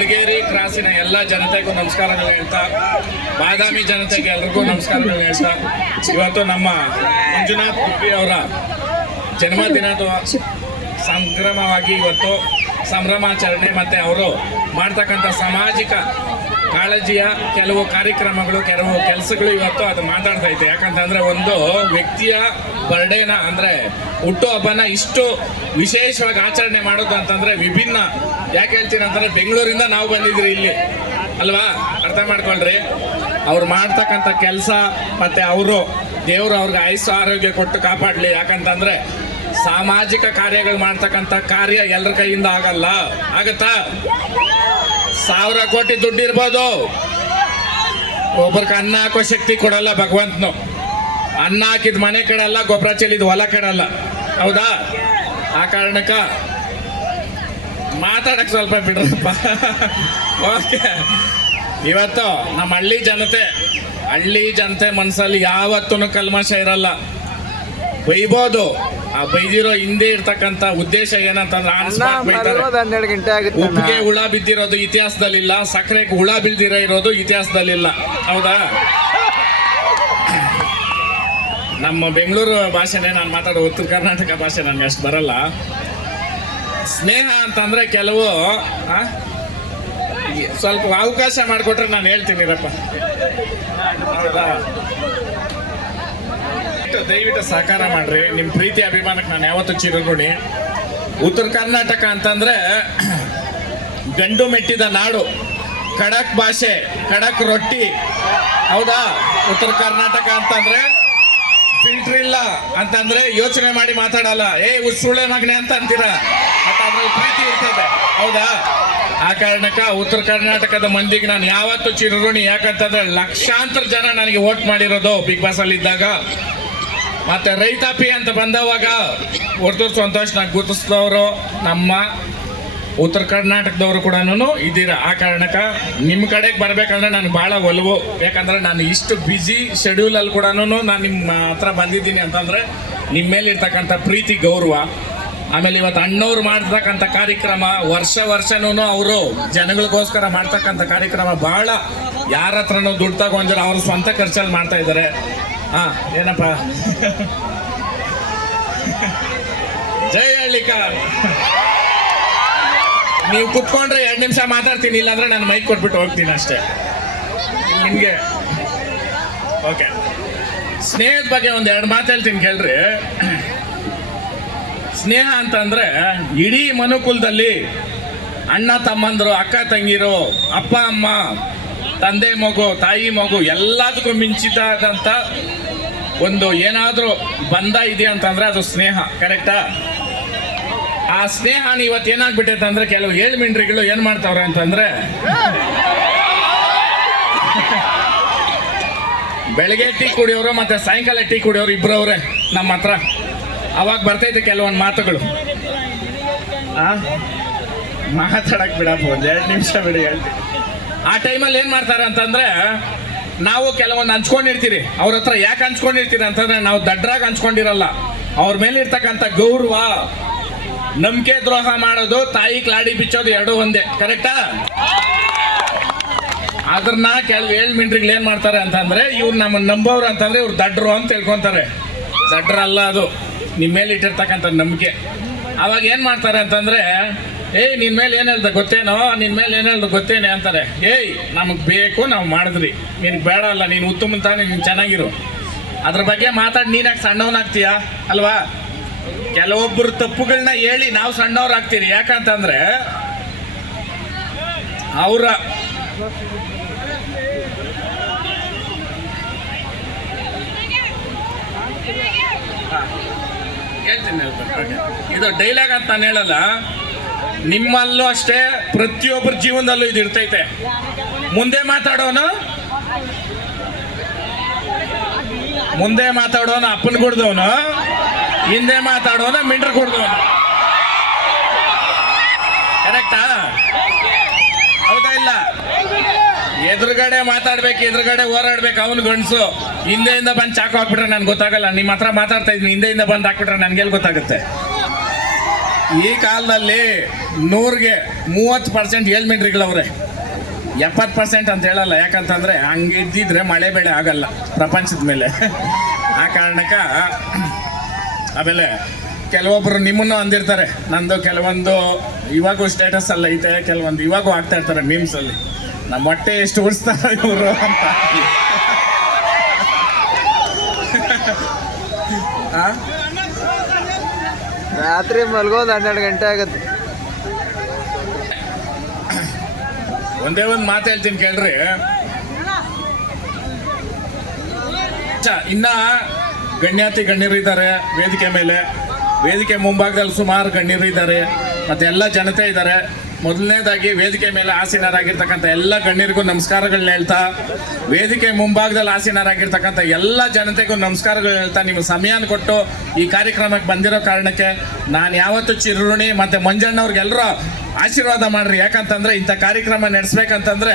ಹುಡುಗೇರಿ ಕ್ರಾಸಿನ ಎಲ್ಲ ಜನತೆಗೂ ನಮಸ್ಕಾರಗಳು ಹೇಳ್ತಾ, ಬಾದಾಮಿ ಜನತೆಗೆ ಎಲ್ರಿಗೂ ನಮಸ್ಕಾರಗಳು ಹೇಳ್ತಾ, ಇವತ್ತು ನಮ್ಮ ಮಂಜುನಾಥ್ ಗುಬ್ಬಿ ಅವರ ಜನ್ಮದಿನದ ಸಂಕ್ರಮವಾಗಿ ಇವತ್ತು ಸಂಭ್ರಮಾಚರಣೆ ಮತ್ತು ಅವರು ಮಾಡ್ತಕ್ಕಂಥ ಸಾಮಾಜಿಕ ಕಾಳಜಿಯ ಕೆಲವು ಕಾರ್ಯಕ್ರಮಗಳು, ಕೆಲವು ಕೆಲಸಗಳು ಇವತ್ತು ಅದು ಮಾತಾಡ್ತಾ ಇದ್ದೆ. ಯಾಕಂತಂದ್ರೆ ಒಂದು ವ್ಯಕ್ತಿಯ ಬರ್ಡೇನ ಅಂದರೆ ಹುಟ್ಟುಹಬ್ಬನ ಇಷ್ಟು ವಿಶೇಷವಾಗಿ ಆಚರಣೆ ಮಾಡೋದು ಅಂತಂದ್ರೆ ವಿಭಿನ್ನ. ಯಾಕೆ ಹೇಳ್ತೀನಿ ಅಂತಂದ್ರೆ ಬೆಂಗಳೂರಿಂದ ನಾವು ಬಂದಿದ್ರಿ ಇಲ್ಲಿ ಅಲ್ವಾ, ಅರ್ಥ ಮಾಡ್ಕೊಳ್ರಿ. ಅವ್ರು ಮಾಡ್ತಕ್ಕಂಥ ಕೆಲಸ ಮತ್ತೆ ಅವರು ದೇವರು ಅವ್ರಿಗೆ ಆಯುಸ್ಸು ಆರೋಗ್ಯ ಕೊಟ್ಟು ಕಾಪಾಡಲಿ. ಯಾಕಂತಂದ್ರೆ ಸಾಮಾಜಿಕ ಕಾರ್ಯಗಳು ಮಾಡ್ತಕ್ಕಂಥ ಕಾರ್ಯ ಎಲ್ಲರ ಕೈಯಿಂದ ಆಗಲ್ಲ. ಆಗತ್ತಾ? 1000 ಕೋಟಿ ದುಡ್ಡು ಇರ್ಬೋದು, ಒಬ್ಬರಿಗೆ ಅನ್ನ ಹಾಕೋ ಶಕ್ತಿ ಕೊಡಲ್ಲ ಭಗವಂತನು. ಅನ್ನ ಹಾಕಿದ ಮನೆ ಕೆಡಲ್ಲ, ಗೊಬ್ಬರ ಚೆಲ್ಲಿದ ಹೊಲ ಕೆಡಲ್ಲ. ಹೌದಾ? ಆ ಕಾರಣಕ್ಕ ಮಾತಾಡಕ್ ಸ್ವಲ್ಪ ಬಿಡ್ರಪ್ಪ. ಓಕೆ, ಇವತ್ತು ನಮ್ಮ ಹಳ್ಳಿ ಜನತೆ ಮನಸ್ಸಲ್ಲಿ ಯಾವತ್ತೂ ಕಲ್ಮಶ ಇರಲ್ಲ. ಬೈಬೋದು, ಆ ಬೈದಿರೋ ಹಿಂದೆ ಇರ್ತಕ್ಕಂಥ ಉದ್ದೇಶ ಏನಂತಂದ್ರೆ ಉಪ್ಪಿಗೆ ಹುಳ ಬಿದ್ದಿರೋದು ಇತಿಹಾಸದಲ್ಲಿಲ್ಲ, ಸಕ್ಕರೆಗೆ ಹುಳ ಬಿದ್ದಿರೋ ಇತಿಹಾಸದಲ್ಲಿಲ್ಲ. ಹೌದಾ? ನಮ್ಮ ಬೆಂಗಳೂರು ಭಾಷೆನೇ ನಾನು ಮಾತಾಡೋ, ಉತ್ತರ ಕರ್ನಾಟಕ ಭಾಷೆ ನನಗೆ ಅಷ್ಟು ಬರಲ್ಲ. ಸ್ನೇಹ ಅಂತಂದ್ರೆ ಕೆಲವು ಸ್ವಲ್ಪ ಅವಕಾಶ ಮಾಡಿಕೊಟ್ರೆ ನಾನು ಹೇಳ್ತೀನಿ ರಪ್ಪ. ಹೌದಾ? ದಯವಿಟ್ಟು ಸಹಕಾರ ಮಾಡ್ರಿ. ನಿಮ್ಮ ಪ್ರೀತಿ ಅಭಿಮಾನಕ್ಕೆ ನಾನು ಯಾವತ್ತೂ ಚಿರಋಣಿ. ಉತ್ತರ ಕರ್ನಾಟಕ ಅಂತಂದ್ರೆ ಗಂಡು ಮೆಟ್ಟಿದ ನಾಡು, ಖಡಕ್ ಭಾಷೆ, ಖಡಕ್ ರೊಟ್ಟಿ. ಹೌದಾ? ಉತ್ತರ ಕರ್ನಾಟಕ ಅಂತಂದ್ರೆ ಫಿಲ್ಟರ್ ಇಲ್ಲ ಅಂತಂದ್ರೆ ಯೋಚನೆ ಮಾಡಿ ಮಾತಾಡಲ್ಲ. ಸುಳ್ಳೆ ಮಗನೆ ಅಂತ ಅಂತೀರ, ಅದ್ರಲ್ಲಿ ಪ್ರೀತಿ ಇರ್ತದೆ. ಹೌದಾ? ಆ ಕಾರಣಕ್ಕ ಉತ್ತರ ಕರ್ನಾಟಕದ ಮಂದಿಗೆ ನಾನು ಯಾವತ್ತೂ ಚಿರಋಣಿ. ಯಾಕಂತಂದ್ರೆ ಲಕ್ಷಾಂತರ ಜನ ನನಗೆ ವೋಟ್ ಮಾಡಿರೋದು ಬಿಗ್ ಬಾಸ್ ಅಲ್ಲಿ ಇದ್ದಾಗ. ಮತ್ತೆ ರೈತಾಪಿ ಅಂತ ಬಂದವಾಗ ಹೊರತು ಸಂತೋಷನಾಗಿ ಗುರುತಿಸಿದವರು ನಮ್ಮ ಉತ್ತರ ಕರ್ನಾಟಕದವರು ಕೂಡ ಇದ್ದೀರಾ. ಆ ಕಾರಣಕ್ಕ ನಿಮ್ಮ ಕಡೆಗೆ ಬರ್ಬೇಕಂದ್ರೆ ನನಗೆ ಭಾಳ ಒಲವು. ಯಾಕಂದ್ರೆ ನಾನು ಇಷ್ಟು ಬ್ಯುಸಿ ಶೆಡ್ಯೂಲಲ್ಲಿ ಕೂಡ ನಾನು ನಿಮ್ಮ ಹತ್ರ ಬಂದಿದ್ದೀನಿ ಅಂತಂದ್ರೆ ನಿಮ್ಮ ಮೇಲೆ ಇರ್ತಕ್ಕಂಥ ಪ್ರೀತಿ, ಗೌರವ. ಆಮೇಲೆ ಇವತ್ತು ಅಣ್ಣವ್ರು ಮಾಡ್ತಕ್ಕಂಥ ಕಾರ್ಯಕ್ರಮ ವರ್ಷನೂ ಅವರು ಜನಗಳಿಗೋಸ್ಕರ ಮಾಡ್ತಕ್ಕಂಥ ಕಾರ್ಯಕ್ರಮ ಭಾಳ ಯಾರ ಹತ್ರನೂ ದುಡ್ಡು ತಗೊಂಡಿರೋ ಅವ್ರ ಸ್ವಂತ ಖರ್ಚಲ್ಲಿ ಮಾಡ್ತಾ ಇದ್ದಾರೆ. ಏನಪ್ಪ ಜೈ ಹಳ್ಳಿಕಾರ್. ನೀವು ಕುತ್ಕೊಂಡ್ರೆ 2 ನಿಮಿಷ ಮಾತಾಡ್ತೀನಿ, ಇಲ್ಲಾಂದ್ರೆ ನಾನು ಮೈಕ್ ಕೊಟ್ಬಿಟ್ಟು ಹೋಗ್ತೀನಿ ಅಷ್ಟೇ ನಿಮ್ಗೆ. ಓಕೆ, ಸ್ನೇಹದ ಬಗ್ಗೆ ಒಂದ್ 2 ಮಾತು ಹೇಳ್ತೀನಿ ಕೇಳ್ರಿ. ಸ್ನೇಹ ಅಂತಂದ್ರೆ ಇಡೀ ಮನುಕುಲದಲ್ಲಿ ಅಣ್ಣ ತಮ್ಮಂದ್ರು, ಅಕ್ಕ ತಂಗಿರು, ಅಪ್ಪ ಅಮ್ಮ, ತಂದೆ ಮಗು, ತಾಯಿ ಮಗು ಎಲ್ಲದಕ್ಕೂ ಮಿಂಚಿದಂತ ಒಂದು ಏನಾದ್ರೂ ಬಂಧ ಇದೆ ಅಂತಂದ್ರೆ ಅದು ಸ್ನೇಹ. ಕರೆಕ್ಟಾ? ಆ ಸ್ನೇಹ ಇವತ್ತು ಏನಾಗ್ಬಿಟ್ಟೈತೆ ಅಂದ್ರೆ ಕೆಲವು ಏಳ್ಮಿಂಡ್ರಿಗಳು ಏನ್ ಮಾಡ್ತಾವ್ರೆ ಅಂತಂದ್ರೆ ಬೆಳಗ್ಗೆ ಟೀ ಕುಡಿಯೋರು ಮತ್ತೆ ಸಾಯಂಕಾಲ ಟೀ ಕುಡಿಯೋರು ಇಬ್ಬರವ್ರೆ ನಮ್ಮ ಹತ್ರ. ಅವಾಗ ಬರ್ತೈತೆ ಕೆಲವೊಂದು ಮಾತುಗಳು. ಮಾತಾಡಕ್ ಬಿಡಪ್ಪ, 1-2 ನಿಮಿಷ ಬಿಡಿ ಹೇಳ್ತೀನಿ. ಆ ಟೈಮಲ್ಲಿ ಏನ್ ಮಾಡ್ತಾರೆ ಅಂತಂದ್ರೆ ನಾವು ಕೆಲವೊಂದು ಹಂಚ್ಕೊಂಡಿರ್ತೀರಿ. ಅವ್ರ ಹತ್ರ ಯಾಕೆ ಹಂಚ್ಕೊಂಡಿರ್ತೀರಿ ಅಂತಂದ್ರೆ ನಾವು ದಡ್ರಾಗ ಹಂಚ್ಕೊಂಡಿರಲ್ಲ. ಅವ್ರ ಮೇಲೆ ಇರ್ತಕ್ಕಂಥ ಗೌರವ, ನಂಬಿಕೆ ದ್ರೋಹ ಮಾಡೋದು, ತಾಯಿ ಕ್ಲಾಡಿ ಬಿಚ್ಚೋದು ಎರಡೂ ಒಂದೇ. ಕರೆಕ್ಟಾ? ಅದನ್ನ ಕೆಲವು ಏಳ್ಮಿಂಡ್ರಿಗಳು ಏನ್ ಮಾಡ್ತಾರೆ ಅಂತಂದ್ರೆ ಇವ್ರು ನಮ್ಮನ್ನ ನಂಬೋರು ಅಂತಂದ್ರೆ ಇವ್ರು ದಡ್ರು ಅಂತ ತಿಳ್ಕೊಂತಾರೆ. ದಡ್ರಲ್ಲ, ಅದು ನಿಮ್ಮ ಮೇಲೆ ಇಟ್ಟಿರ್ತಕ್ಕಂಥ ನಂಬಿಕೆ. ಅವಾಗ ಏನ್ ಮಾಡ್ತಾರೆ ಅಂತಂದ್ರೆ ನಿನ್ ಮೇಲೆ ಏನ್ ಹೇಳ್ದ ಗೊತ್ತೇನೋ, ನಿನ್ ಮೇಲೆ ಏನ್ ಹೇಳ್ದ ಗೊತ್ತೇನೆ ಅಂತಾರೆ. ನಮಗ್ ಬೇಕು, ನಾವು ಮಾಡಿದ್ರಿ, ನಿನ್ಗೆ ಬೇಡ ಅಲ್ಲ, ನೀನು ಉತ್ತಮ ತಾನೆ, ನೀನು ಚೆನ್ನಾಗಿರು. ಅದ್ರ ಬಗ್ಗೆ ಮಾತಾಡಿ ನೀನಾಗಿ ಸಣ್ಣವನಾಗ್ತೀಯ ಅಲ್ವಾ? ಕೆಲವೊಬ್ಬರು ತಪ್ಪುಗಳನ್ನ ಹೇಳಿ ನಾವು ಸಣ್ಣವ್ರಾಗ್ತೀರಿ. ಯಾಕಂತಂದ್ರೆ ಅವರ ಹೇಳ್ತೀನಿ. ಇದು ಡೈಲಾಗ್ ಅಂತ ನಾನು ಹೇಳಲ್ಲ, ನಿಮ್ಮಲ್ಲೂ ಅಷ್ಟೇ, ಪ್ರತಿಯೊಬ್ಬರ ಜೀವನದಲ್ಲೂ ಇದು ಇರ್ತೈತೆ. ಮುಂದೆ ಮಾತಾಡೋನು ಅಪ್ಪನ ಕುಡ್ದವನು, ಹಿಂದೆ ಮಾತಾಡೋನು ಮಿಂಡ್ರ್ ಕುಡ್ದವನು. ಕರೆಕ್ಟಾ? ಹೌದಾ ಇಲ್ಲ? ಎದುರುಗಡೆ ಮಾತಾಡ್ಬೇಕು, ಎದುರುಗಡೆ ಹೋರಾಡ್ಬೇಕು ಅವನು ಗಂಡಸು. ಹಿಂದೆಯಿಂದ ಬಂದು ಚಾಕು ಹಾಕ್ಬಿಟ್ರೆ ನನ್ಗೆ ಗೊತ್ತಾಗಲ್ಲ. ನಿಮ್ಮ ಹತ್ರ ಮಾತಾಡ್ತಾ ಇದ್ದೀನಿ, ಹಿಂದೆಯಿಂದ ಬಂದು ಹಾಕ್ಬಿಟ್ರೆ ನನ್ಗೆಲ್ಲಿ ಗೊತ್ತಾಗುತ್ತೆ? ಈ ಕಾಲದಲ್ಲಿ 100ಗೆ 30% ಏಳ್ಮೆಂಟ್ರಿಗಳವ್ರೆ, 70% ಅಂತ ಹೇಳಲ್ಲ. ಯಾಕಂತಂದ್ರೆ ಹಂಗಿದ್ದಿದ್ರೆ ಮಳೆ ಬೆಳೆ ಆಗಲ್ಲ ಪ್ರಪಂಚದ ಮೇಲೆ. ಆ ಕಾರಣಕ್ಕ ಆಮೇಲೆ ಕೆಲವೊಬ್ರು ನಿಮ್ಮನ್ನು ಅಂದಿರ್ತಾರೆ, ನಂದು ಕೆಲವೊಂದು ಇವಾಗೂ ಸ್ಟೇಟಸ್ ಅಲ್ಲ ಐತೆ, ಕೆಲವೊಂದು ಇವಾಗೂ ಆಗ್ತಾ ಇರ್ತಾರೆ ಮೀಮ್ಸ್ ಅಲ್ಲಿ, ನಮ್ಮ ಹೊಟ್ಟೆ ಎಷ್ಟು ಉಳಿಸ್ತಾರೆ ಇವರು ಅಂತ. ರಾತ್ರಿ ಮಲ್ಗೋದು 12 ಗಂಟೆ ಆಗತ್ತೆ. ಒಂದೇ ಒಂದು ಮಾತು ಹೇಳ್ತೀನಿ ಕೇಳ್ರಿ. ಇನ್ನ ಗಣ್ಯಾತಿ ಗಣ್ಯರು ಇದ್ದಾರೆ ವೇದಿಕೆ ಮೇಲೆ, ವೇದಿಕೆ ಮುಂಭಾಗದಲ್ಲಿ ಸುಮಾರು ಗಣ್ಯರು ಇದ್ದಾರೆ, ಮತ್ತೆ ಎಲ್ಲ ಜನತೆ ಇದ್ದಾರೆ. ಮೊದಲನೇದಾಗಿ ವೇದಿಕೆ ಮೇಲೆ ಆಸೀನರಾಗಿರ್ತಕ್ಕಂಥ ಎಲ್ಲ ಗಣ್ಯರಿಗೂ ನಮಸ್ಕಾರಗಳನ್ನ ಹೇಳ್ತಾ, ವೇದಿಕೆ ಮುಂಭಾಗದಲ್ಲಿ ಆಸೀನರಾಗಿರ್ತಕ್ಕಂಥ ಎಲ್ಲ ಜನತೆಗೂ ನಮಸ್ಕಾರಗಳು ಹೇಳ್ತಾ, ನಿಮ್ಮ ಸಮಯನ ಕೊಟ್ಟು ಈ ಕಾರ್ಯಕ್ರಮಕ್ಕೆ ಬಂದಿರೋ ಕಾರಣಕ್ಕೆ ನಾನು ಯಾವತ್ತೂ ಚಿರುಣಿ. ಮತ್ತೆ ಮಂಜಣ್ಣವ್ರಿಗೆಲ್ಲರೂ ಆಶೀರ್ವಾದ ಮಾಡ್ರಿ. ಯಾಕಂತಂದ್ರೆ ಇಂಥ ಕಾರ್ಯಕ್ರಮ ನಡೆಸ್ಬೇಕಂತಂದ್ರೆ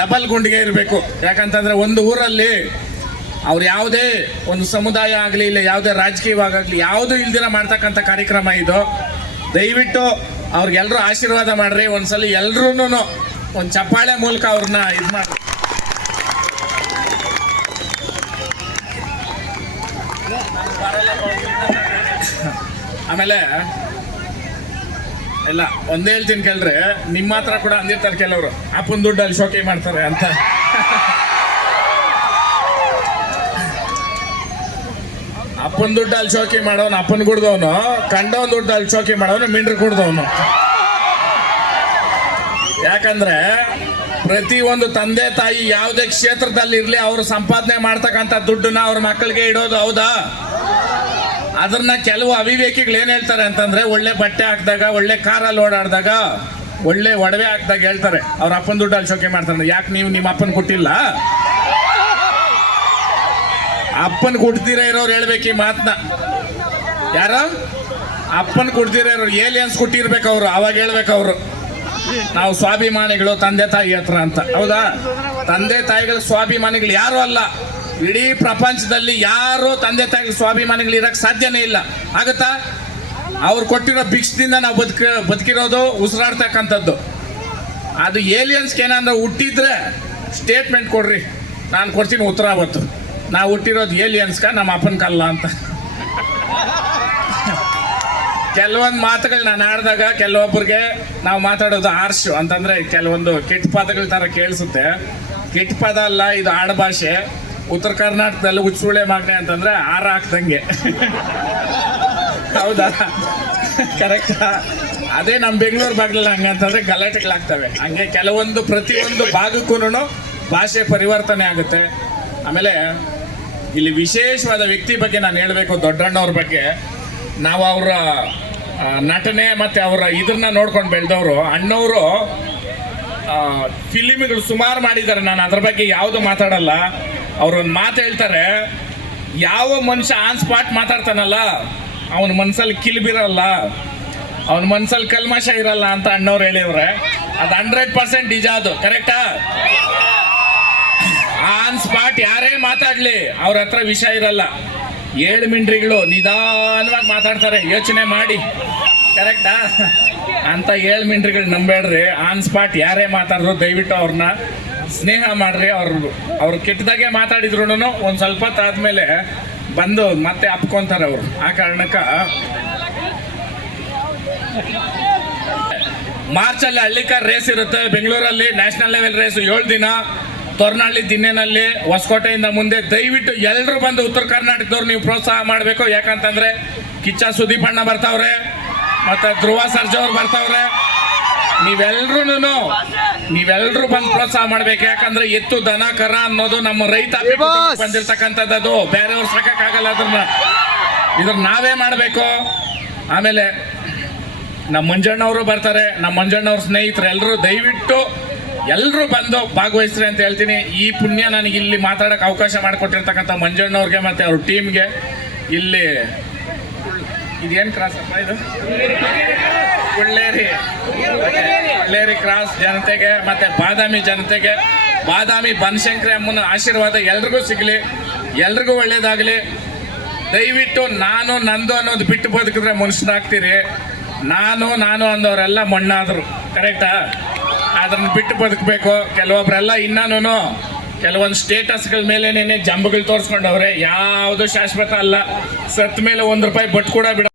ಡಬಲ್ ಗುಂಡಿಗೆ ಇರಬೇಕು. ಯಾಕಂತಂದ್ರೆ ಒಂದು ಊರಲ್ಲಿ ಅವ್ರು ಯಾವುದೇ ಒಂದು ಸಮುದಾಯ ಆಗಲಿ, ಇಲ್ಲ ಯಾವುದೇ ರಾಜಕೀಯವಾಗಲಿ ಯಾವುದೂ ಇಲ್ದಿರ ಮಾಡ್ತಕ್ಕಂಥ ಕಾರ್ಯಕ್ರಮ ಇದು. ದಯವಿಟ್ಟು ಅವ್ರಿಗೆಲ್ಲರೂ ಆಶೀರ್ವಾದ ಮಾಡ್ರಿ. ಒಂದ್ಸಲ ಎಲ್ರೂ ಒಂದು ಚಪ್ಪಾಳೆ ಮೂಲಕ ಅವ್ರನ್ನ ಇದು ಮಾಡ್ರಿ. ಆಮೇಲೆ ಇಲ್ಲ ಒಂದೇ ಹೇಳ್ತೀನಿ ಕೇಳ್ರಿ, ನಿಮ್ಮ ಹತ್ರ ಕೂಡ ಅಂದಿರ್ತಾರೆ ಕೆಲವರು, ಅಪ್ಪನ ದುಡ್ಡಲ್ಲಿ ಶೋಕಿ ಮಾಡ್ತಾರೆ ಅಂತ. ಅಪ್ಪನ ದುಡ್ಡಲ್ಲಿ ಶೋಕಿ ಮಾಡೋನು ಅಪ್ಪನ ಕುಡ್ದವನು, ಕಂಡವನ್ ದುಡ್ಡಲ್ಲಿ ಶೋಕಿ ಮಾಡೋನು ಮಿಂಡ್ರು ಕುಡ್ದವನು. ಯಾಕಂದ್ರೆ ಪ್ರತಿ ಒಂದು ತಂದೆ ತಾಯಿ ಯಾವುದೇ ಕ್ಷೇತ್ರದಲ್ಲಿ ಇರ್ಲಿ, ಅವರು ಸಂಪಾದನೆ ಮಾಡ್ತಕ್ಕಂಥ ದುಡ್ಡನ್ನ ಅವ್ರ ಮಕ್ಕಳಿಗೆ ಇಡೋದು, ಹೌದಾ? ಅದನ್ನ ಕೆಲವು ಅವಿವೇಕಿಗಳು ಏನ್ ಹೇಳ್ತಾರೆ ಅಂತಂದ್ರೆ, ಒಳ್ಳೆ ಬಟ್ಟೆ ಹಾಕಿದಾಗ, ಒಳ್ಳೆ ಕಾರಲ್ಲಿ ಓಡಾಡಿದಾಗ, ಒಳ್ಳೆ ಒಡವೆ ಹಾಕಿದಾಗ ಹೇಳ್ತಾರೆ ಅವ್ರ ಅಪ್ಪನ ದುಡ್ಡಲ್ಲಿ ಶೋಕಿ ಮಾಡ್ತಾರೆ. ಯಾಕೆ ನೀವು ನಿಮ್ಮ ಅಪ್ಪನ ಕೊಟ್ಟಿಲ್ಲ? ಅಪ್ಪನ್ ಕೊಡ್ತೀರ ಇರೋರು ಹೇಳ್ಬೇಕು ಈ ಮಾತನ್ನ. ಯಾರ ಅಪ್ಪನ್ ಕೊಡ್ತೀರ ಇರೋರು ಏಲಿಯನ್ಸ್ ಕೊಟ್ಟಿರ್ಬೇಕು ಅವರು, ಅವಾಗ ಹೇಳ್ಬೇಕು ಅವರು ನಾವು ಸ್ವಾಭಿಮಾನಿಗಳು ತಂದೆ ತಾಯಿ ಹತ್ರ ಅಂತ. ಹೌದಾ? ತಂದೆ ತಾಯಿಗಳ ಸ್ವಾಭಿಮಾನಿಗಳು ಯಾರು ಅಲ್ಲ. ಇಡೀ ಪ್ರಪಂಚದಲ್ಲಿ ಯಾರು ತಂದೆ ತಾಯಿಗಳ ಸ್ವಾಭಿಮಾನಿಗಳು ಇರಕ್ ಸಾಧ್ಯನೇ ಇಲ್ಲ. ಆಗುತ್ತಾ? ಅವ್ರು ಕೊಟ್ಟಿರೋ ಭಿಕ್ಷದಿಂದ ನಾವು ಬದುಕಿರೋದು, ಉಸಿರಾಡ್ತಕ್ಕಂಥದ್ದು. ಅದು ಏಲಿಯನ್ಸ್ಗೆ ಏನಾದ್ರು ಹುಟ್ಟಿದ್ರೆ ಸ್ಟೇಟ್ಮೆಂಟ್ ಕೊಡ್ರಿ, ನಾನು ಕೊಡ್ತೀನಿ ಉತ್ತರ. ಅವತ್ತು ನಾವು ಹುಟ್ಟಿರೋದು ಏಲಿಯನ್ಸ್ಗ, ನಮ್ಮ ಅಪ್ಪನ ಕಲ್ಲ ಅಂತ. ಕೆಲವೊಂದು ಮಾತುಗಳು ನಾನು ಆಡಿದಾಗ ಕೆಲವೊಬ್ಬರಿಗೆ ನಾವು ಮಾತಾಡೋದು ಆರ್ಶ್ ಅಂತಂದ್ರೆ ಕೆಲವೊಂದು ಕೆಟ್ಟ ಪದಗಳ ತರ ಕೇಳಿಸುತ್ತೆ. ಕೆಟ್ಟ ಪದ ಅಲ್ಲ, ಇದು ಆಡಭಾಷೆ. ಉತ್ತರ ಕರ್ನಾಟಕದಲ್ಲಿ ಹುಚ್ಚುಳೆ ಮಾಗ್ನೆ ಅಂತಂದ್ರೆ ಆರ ಹಾಕ್ದಂಗೆ. ಹೌದಾ? ಕರೆಕ್ಟಾ? ಅದೇ ನಮ್ಮ ಬೆಂಗಳೂರು ಭಾಗದಲ್ಲಿ ಹಂಗಂತಂದ್ರೆ ಗಲಾಟೆಗಳಾಗ್ತವೆ. ಹಂಗೆ ಕೆಲವೊಂದು ಪ್ರತಿಯೊಂದು ಭಾಗಕ್ಕೂ ಭಾಷೆ ಪರಿವರ್ತನೆ ಆಗುತ್ತೆ. ಆಮೇಲೆ ಇಲ್ಲಿ ವಿಶೇಷವಾದ ವ್ಯಕ್ತಿ ಬಗ್ಗೆ ನಾನು ಹೇಳಬೇಕು, ದೊಡ್ಡಣ್ಣವ್ರ ಬಗ್ಗೆ. ನಾವು ಅವರ ನಟನೆ ಮತ್ತೆ ಅವರ ಇದನ್ನ ನೋಡ್ಕೊಂಡು ಬೆಳೆದವರು. ಅಣ್ಣವರು ಫಿಲಿಮ್ಗಳು ಸುಮಾರು ಮಾಡಿದ್ದಾರೆ, ನಾನು ಅದ್ರ ಬಗ್ಗೆ ಯಾವುದು ಮಾತಾಡಲ್ಲ. ಅವ್ರೊಂದು ಮಾತು ಹೇಳ್ತಾರೆ, ಯಾವ ಮನುಷ್ಯ ಆನ್ ಸ್ಪಾಟ್ ಮಾತಾಡ್ತಾನಲ್ಲ ಅವನ ಮನ್ಸಲ್ಲಿ ಕಿಲ್ಬಿರಲ್ಲ, ಅವನ ಮನ್ಸಲ್ಲಿ ಕಲ್ಮಶ ಇರಲ್ಲ ಅಂತ ಅಣ್ಣವ್ರು ಹೇಳಿವ್ರೆ. ಅದು 100% ನಿಜ. ಅದು ಕರೆಕ್ಟಾ? ಆನ್ ಸ್ಪಾಟ್ ಯಾರೇ ಮಾತಾಡ್ಲಿ ಅವ್ರ ಹತ್ರ ವಿಷಯ ಇರಲ್ಲ. ಏಳು ಮಿಂಡ್ರಿಗಳು ನಿಧಾನವಾಗಿ ಮಾತಾಡ್ತಾರೆ, ಯೋಚನೆ ಮಾಡಿ. ಕರೆಕ್ಟಾ? ಅಂತ ಏಳು ಮಿಂಡ್ರಿಗಳು ನಂಬೇಡ್ರಿ. ಆನ್ ಸ್ಪಾಟ್ ಯಾರೇ ಮಾತಾಡಿದ್ರು ದಯವಿಟ್ಟು ಅವ್ರನ್ನ ಸ್ನೇಹ ಮಾಡ್ರಿ. ಅವ್ರು ಕೆಟ್ಟದಾಗೆ ಮಾತಾಡಿದ್ರು ಒಂದ್ ಸ್ವಲ್ಪ ಹೊತ್ತಾದ್ಮೇಲೆ ಬಂದು ಮತ್ತೆ ಅಪ್ಕೊಂತಾರೆ ಅವರು. ಆ ಕಾರಣಕ್ಕ ಮಾರ್ಚಲ್ಲಿ ಹಳ್ಳಿಕಾರ್ ರೇಸ್ ಇರುತ್ತೆ ಬೆಂಗಳೂರಲ್ಲಿ, ನ್ಯಾಷನಲ್ ಲೆವೆಲ್ ರೇಸ್ 7 ದಿನ. ತೊರ್ನಹಳ್ಳಿ, ದಿನ್ನೇನಹಳ್ಳಿ, ಹೊಸಕೋಟೆಯಿಂದ ಮುಂದೆ. ದಯವಿಟ್ಟು ಎಲ್ಲರೂ ಬಂದು ಉತ್ತರ ಕರ್ನಾಟಕದವ್ರು ನೀವು ಪ್ರೋತ್ಸಾಹ ಮಾಡಬೇಕು. ಯಾಕಂತಂದ್ರೆ ಕಿಚ್ಚ ಸುದೀಪ್ ಅಣ್ಣ ಬರ್ತಾವ್ರೆ, ಮತ್ತೆ ಧ್ರುವ ಸರ್ಜಾ ಅವ್ರು ಬರ್ತಾವ್ರೆ. ನೀವೆಲ್ರೂ ಬಂದು ಪ್ರೋತ್ಸಾಹ ಮಾಡ್ಬೇಕು. ಯಾಕಂದ್ರೆ ಎತ್ತು, ದನ, ಕರ ಅನ್ನೋದು ನಮ್ಮ ರೈತ ಬಂದಿರ್ತಕ್ಕಂಥದ್ದು. ಅದು ಬೇರೆಯವ್ರು ಸಾಕಾಗಲ್ಲ. ಇದ್ರ ನಾವೇ ಮಾಡಬೇಕು. ಆಮೇಲೆ ನಮ್ಮ ಮಂಜಣ್ಣವರು ಬರ್ತಾರೆ, ನಮ್ಮ ಮಂಜಣ್ಣವ್ರ ಸ್ನೇಹಿತರು ಎಲ್ಲರೂ ದಯವಿಟ್ಟು ಎಲ್ಲರೂ ಬಂದು ಭಾಗವಹಿಸ್ರಿ ಅಂತ ಹೇಳ್ತೀನಿ. ಈ ಪುಣ್ಯ ನನಗೆ ಇಲ್ಲಿ ಮಾತಾಡೋಕೆ ಅವಕಾಶ ಮಾಡಿಕೊಟ್ಟಿರ್ತಕ್ಕಂಥ ಮಂಜಣ್ಣವ್ರಿಗೆ ಮತ್ತೆ ಅವ್ರ ಟೀಮ್ಗೆ. ಇಲ್ಲಿ ಇದೇನು ಕ್ರಾಸ್ ಅಪ್ಪ ಇದು? ಕೊಳ್ಳೇರಿ ಕ್ರಾಸ್ ಜನತೆಗೆ ಮತ್ತೆ ಬಾದಾಮಿ ಜನತೆಗೆ, ಬಾದಾಮಿ ಬನಶಂಕರಿ ಅಮ್ಮನ ಆಶೀರ್ವಾದ ಎಲ್ರಿಗೂ ಸಿಗಲಿ, ಎಲ್ರಿಗೂ ಒಳ್ಳೇದಾಗಲಿ. ದಯವಿಟ್ಟು ನಾನು ನಂದು ಅನ್ನೋದು ಬಿಟ್ಟು ಬದುಕಿದ್ರೆ ಮನುಷ್ಯನಾಗ್ತೀರಿ. ನಾನು ಅಂದವರೆಲ್ಲ ಮಣ್ಣಾದ್ರು, ಕರೆಕ್ಟಾ? ಅದನ್ನ ಬಿಟ್ಟು ಬದುಕಬೇಕು. ಕೆಲವೊಬ್ರೆಲ್ಲ ಇನ್ನೂ ಕೆಲವೊಂದು ಸ್ಟೇಟಸ್ಗಳ ಮೇಲೇನೆ ಜಂಬಗಳು ತೋರಿಸ್ಕೊಂಡವ್ರೆ. ಯಾವುದು ಶಾಶ್ವತ ಅಲ್ಲ. ಸತ್ ಮೇಲೆ 1 ರೂಪಾಯಿ ಬಟ್ ಕೂಡ ಬಿಡ